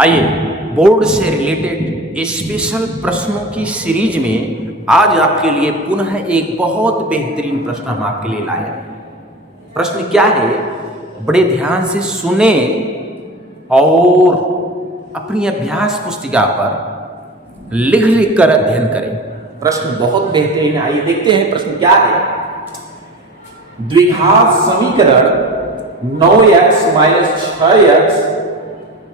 आइए बोर्ड से related special प्रश्नों की सीरीज में आज आपके लिए पुनः एक बहुत बेहतरीन प्रश्न हम आपके लिए लाए हैं। प्रश्न क्या है, बड़े ध्यान से सुने और अपनी अभ्यास पुस्तिका पर लिख लिख कर अध्ययन करें। प्रश्न बहुत बेहतरीन है। आइए देखते हैं प्रश्न क्या है। द्विघात समीकरण 9x - 6x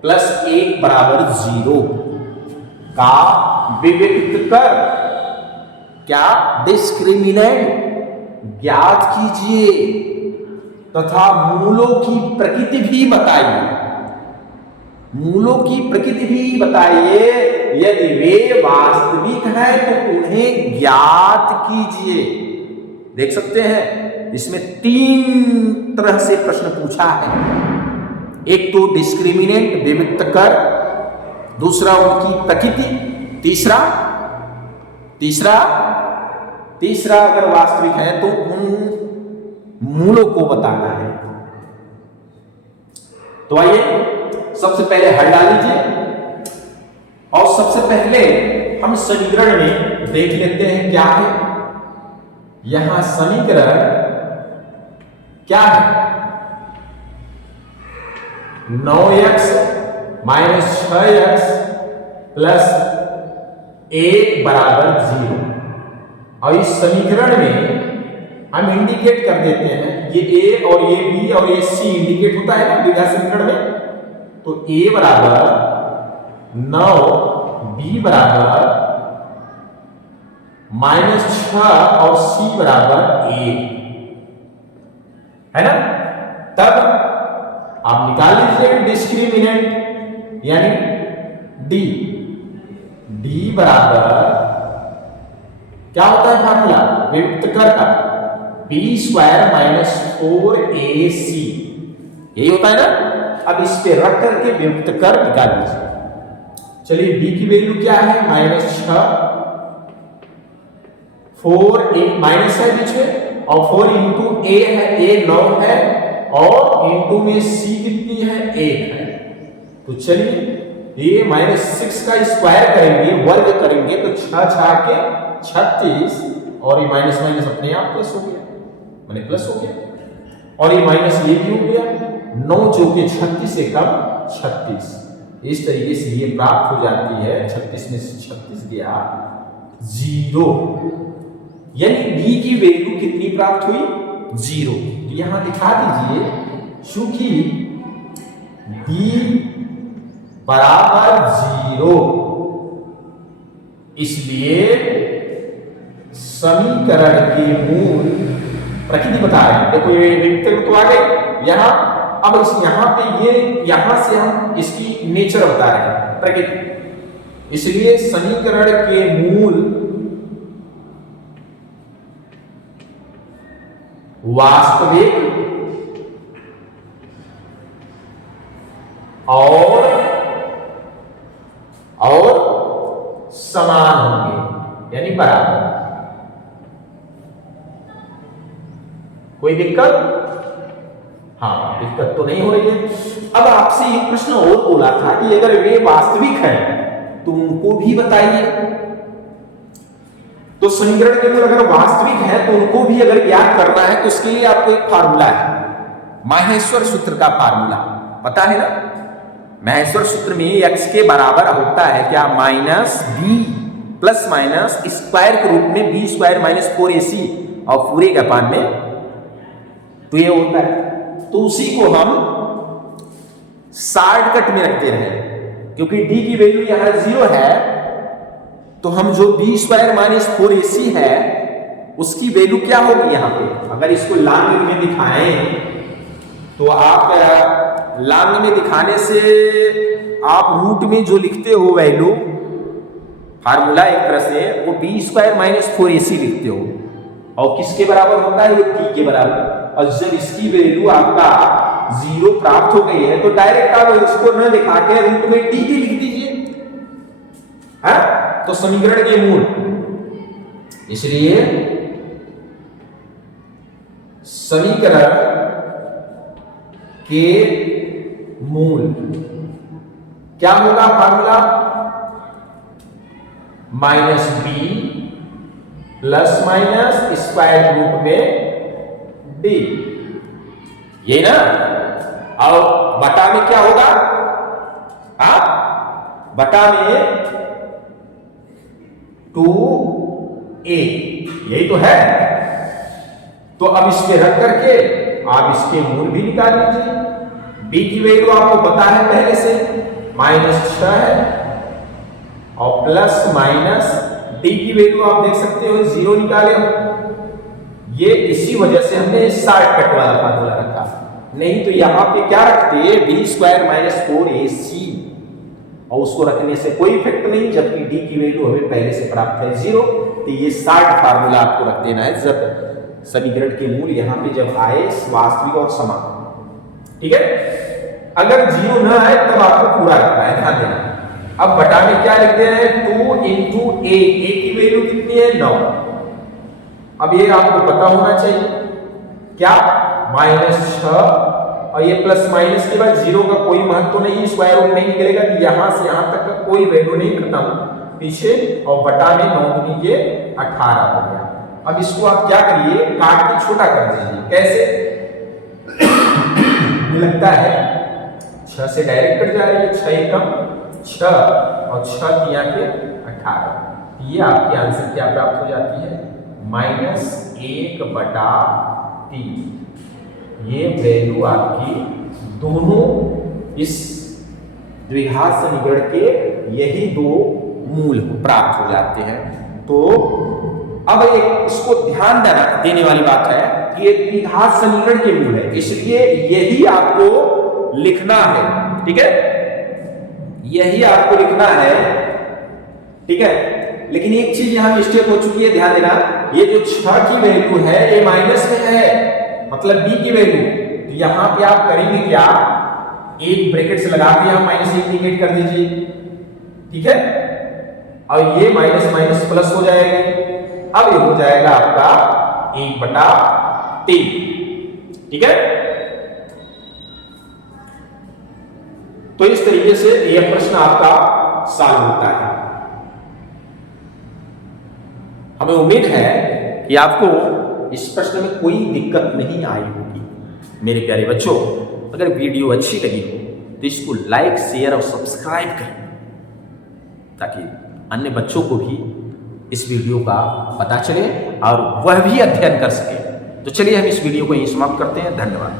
प्लस 1 बराबर 0 का विविक्त कर क्या डिस्क्रिमिनेंट ज्ञात कीजिए तथा मूलों की प्रकृति भी बताइए। मूलों की प्रकृति भी बताइए, यदि वे वास्तविक हैं तो उन्हें ज्ञात कीजिए। देख सकते हैं इसमें 3 तरह से प्रश्न पूछा है। एक तो डिस्क्रिमिनेंट विविक्त कर, दूसरा उनकी प्रकृति, तीसरा अगर वास्तविक है तो उन मूलों को बताना है। तो आइए सबसे पहले हल डाल लीजिए और सबसे पहले हम समीकरण में देख लेते हैं क्या है। यहां समीकरण क्या है, 9x - 6x प्लस 1 बराबर 0। और इस समीकरण में हम इंडिकेट कर देते हैं, ये a और ये b और ये c इंडिकेट होता है ना द्विघात समीकरण में। तो a बराबर 9, b बराबर -6 और c बराबर 1 है ना। तब आप निकाल लीजिए डिस्क्रिमिनेंट यानी d बराबर क्या होता है फार्मूला विविक्त कर का, b² - 4ac यही होता है ना। अब इस पे रख करके विविक्त कर निकाल लीजिए। चलिए b की वैल्यू क्या है, -6, 4 माइनस है बीच में और 4 इंटू a है, a 9 है और इंटू में c कितनी है, 1 है। तो चलिए ये -6 का स्क्वायर करेंगे, वर्ग करेंगे तो 6 6 के 36 और ये माइनस माइनस अपने आप प्लस हो गया, माने प्लस हो गया। और ये माइनस ये भी हो गया, 9 चौके 36 से कम 36। इस तरीके से ये प्राप्त हो जाती है। 36 में से 36 गया 0, यानी b की वैल्यू कितनी प्राप्त हुई, 0। तो यहां दिखा दीजिए, चूंकि b बराबर 0 इसलिए समीकरण के मूल प्रकृति बता रहे हैं। देखो ये विविक्त तो आ गई यहां। अब इस यहां पे ये यहां से हम इसकी नेचर बता रहे हैं, प्रकृति। इसलिए समीकरण के मूल वास्तविक और समान होंगे यानी बराबर। कोई दिक्कत? हाँ, दिक्कत तो नहीं हो रही है। अब आपसे एक प्रश्न और बोला था कि अगर वे वास्तविक हैं तो उनको भी बताइए। तो समीकरण के अंदर अगर वास्तविक है तो उनको भी अगर ज्ञात करना है तो उसके लिए आपको एक फार्मूला है, माहेश्वर सूत्र का फार्मूला पता है ना। माहेश्वर सूत्र में x के बराबर होता है क्या, -b प्लस माइनस स्क्वायर के रूप में b² - 4ac और पूरे के अपान में, तो ये होता है। तो उसी को हम शॉर्टकट में रखते रहे, क्योंकि d की वैल्यू यहां 0 है तो हम जो b² - 4ac है उसकी वैल्यू क्या होगी यहां पे। अगर इसको लांग में दिखाएं तो आप लांग में दिखाने से आप रूट में जो लिखते हो वैल्यू फार्मूला एक तरह से वो b² - 4ac लिखते हो, और किसके बराबर होता है, ये d के बराबर। और जब इसकी वैल्यू आपका 0 प्राप्त हो गई है तो डायरेक्ट आप इसको न लिखा के रूट में d भी लिख दीजिए, है। तो समीकरण के मूल, इसलिए समीकरण के मूल क्या होगा formula? Minus B plus minus square root में डी, ये ना। और बटा में क्या होगा? बटा में 2a, यही तो है। तो अब इस पे रख करके आप इसके मूल भी निकाल लीजिए। b की वैल्यू आपको पता है पहले से, -6 है, और प्लस माइनस d की वैल्यू आप देख सकते हो 0 निकाले हो। ये इसी वजह से हमने शॉर्टकट वाला फार्मूला रखा, नहीं तो यहां पे क्या रखते b² - 4ac, और उसको रखने से कोई इफेक्ट नहीं, जबकि d की वैल्यू हमें पहले से प्राप्त है 0। तो ये शॉर्ट फार्मूला आपको रख देना है जब समीकरण के मूल यहां पे जब आए वास्तविक और समान, ठीक है। अगर 0 ना आए तब आपको पूरा करना है, ध्यान देना। अब बटा में क्या लिख दे रहे हैं? 2 × a, a की वैल्यू कितनी है? 9। अब ये आपको पता होना चाहिए क्या? -6, और ये प्लस माइनस के बाद 0 का कोई महत्व तो नहीं, स्क्वायर रूट नहीं निकलेगा, तो यहां से यहां तक का कोई वैल्यू नहीं खत्म पीछे, और बटा में 9 × ये 18 हो गया। अब इसको आप क्या करिए? काट के छोटा कर दीजिए। कैसे? लगता है 6 से डायरेक्ट कट जा रही है, 6 एकम 6 और 6 किया के 18। ये आपकी आंसर क्या प्राप्त हो जाती है? -1/3। ये वैल्यू आपकी दोनों इस द्विघात समीकरण के यही दो मूल प्राप्त हो जाते हैं। तो अब इसको ध्यान देने वाली बात है कि ये द्विघात समीकरण के मूल है, इसलिए यही आपको लिखना है, ठीक है, यही आपको लिखना है, ठीक है। लेकिन एक चीज यहां मिस्टेक हो चुकी है, ध्यान देना। ये जो 6 की वैल्यू है ये माइनस में है, मतलब b की वैल्यू, तो यहां पे आप करेंगे क्या? एक ब्रैकेट से लगा के यहां -1 इंडिकेट कर दीजिए, ठीक है, और ये माइनस माइनस प्लस हो जाएगी। अब ये हो जाएगा आपका 1/3, ठीक है। तो इस तरीके से यह प्रश्न आपका सॉल्व होता है। हमें उम्मीद है कि आपको इस प्रश्न में कोई दिक्कत नहीं आई होगी। मेरे प्यारे बच्चों, अगर वीडियो अच्छी लगी हो तो इसको लाइक, शेयर और सब्सक्राइब करें, ताकि अन्य बच्चों को भी इस वीडियो का पता चले और वह भी अध्ययन कर सके। तो चलिए हम इस वीडियो को यहीं समाप्त करते हैं। धन्यवाद।